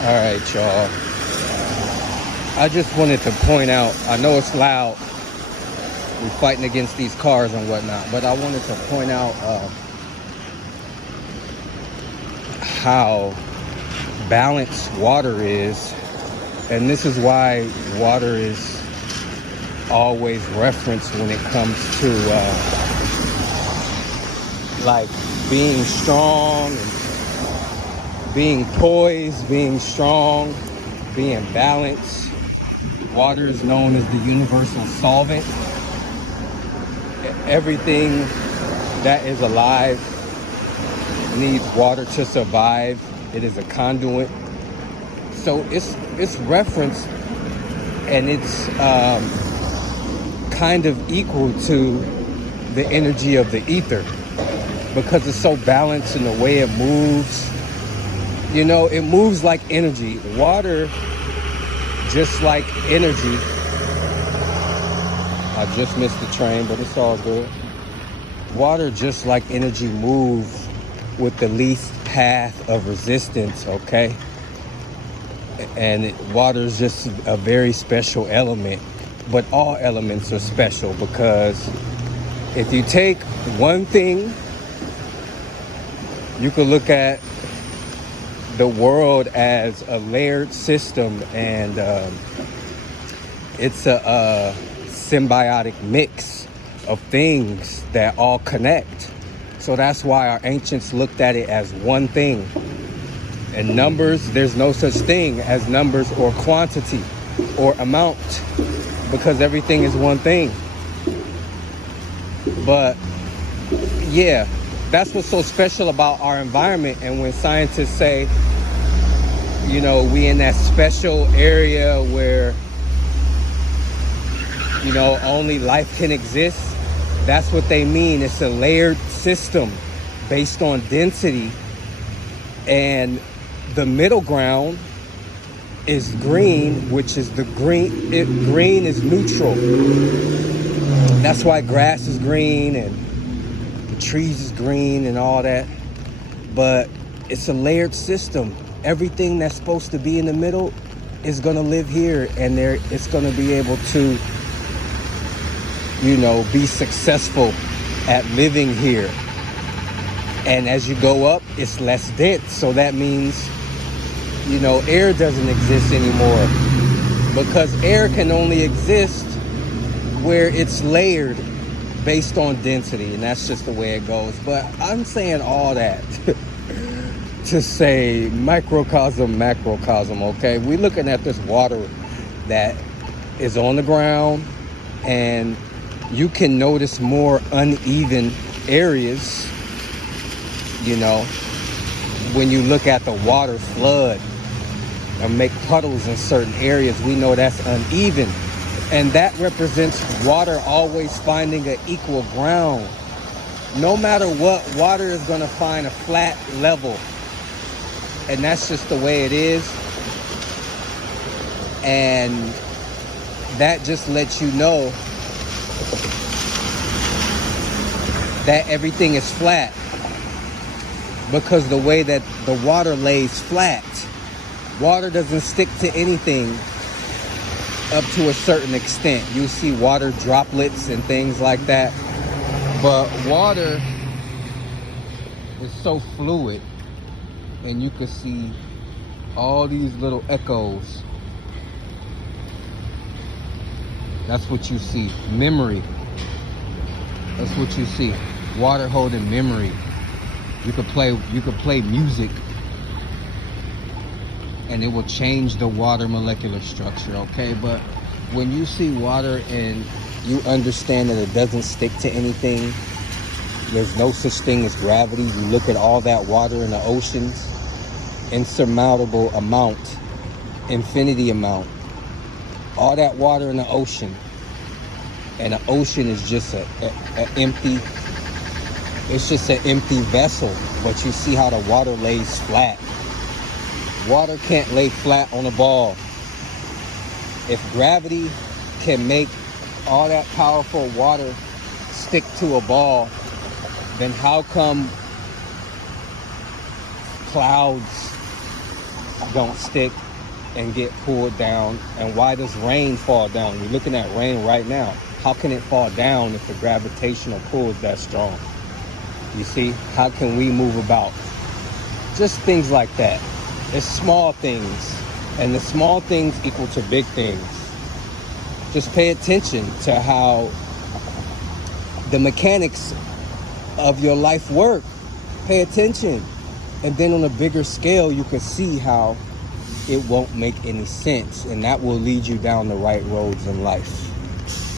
All right, y'all. I just wanted to point out, I know it's loud. We're fighting against these cars and whatnot, but I wanted to point out how balanced water is. And this is why water is always referenced when it comes to like being strong and being poised, being strong, being balanced. Water is known as the universal solvent. Everything that is alive needs water to survive. It is a conduit. So it's referenced, and it's kind of equal to the energy of the ether because it's so balanced in the way it moves. You know, it moves like energy. Water, just like energy. I just missed the train, but it's all good. Water, just like energy, moves with the least path of resistance, okay? And water is just a very special element. But all elements are special because if you take one thing, you could look at the world as a layered system, and it's a symbiotic mix of things that all connect. So that's why our ancients looked at it as one thing. And numbers, there's no such thing as numbers or quantity or amount, because everything is one thing. But yeah, that's what's so special about our environment. And when scientists say, you know, we in that special area where, you know, only life can exist, that's what they mean. It's a layered system based on density, and the middle ground is green, which is the green is neutral. That's why grass is green and the trees is green and all that. But it's a layered system. Everything that's supposed to be in the middle is gonna live here, and it's gonna be able to, you know, be successful at living here. And as you go up, it's less dense. So that means, you know, air doesn't exist anymore, because air can only exist where it's layered based on density, and that's just the way it goes. But I'm saying all that to say microcosm, macrocosm, okay? We're looking at this water that is on the ground, and you can notice more uneven areas, you know, when you look at the water flood and make puddles in certain areas. We know that's uneven, and that represents water always finding an equal ground. No matter what, water is going to find a flat level, and that's just the way it is. And that just lets you know that everything is flat, because the way that the water lays flat, water doesn't stick to anything up to a certain extent. You see water droplets and things like that, but water is so fluid, and you can see all these little echoes. That's what you see. Memory. That's what you see. Water holding memory. You could play music, and it will change the water molecular structure, okay? But when you see water and you understand that it doesn't stick to anything, there's no such thing as gravity. You look at all that water in the oceans, insurmountable amount, infinity amount, all that water in the ocean, and the ocean is just an empty, it's just an empty vessel. But you see how the water lays flat. Water can't lay flat on a ball. If gravity can make all that powerful water stick to a ball, then how come clouds don't stick and get pulled down? And why does rain fall down? You're looking at rain right now. How can it fall down if the gravitational pull is that strong? You see, how can we move about? Just things like that. It's small things, and the small things equal to big things. Just pay attention to how the mechanics of your life work. Pay attention. And then on a bigger scale, you can see how it won't make any sense, and that will lead you down the right roads in life.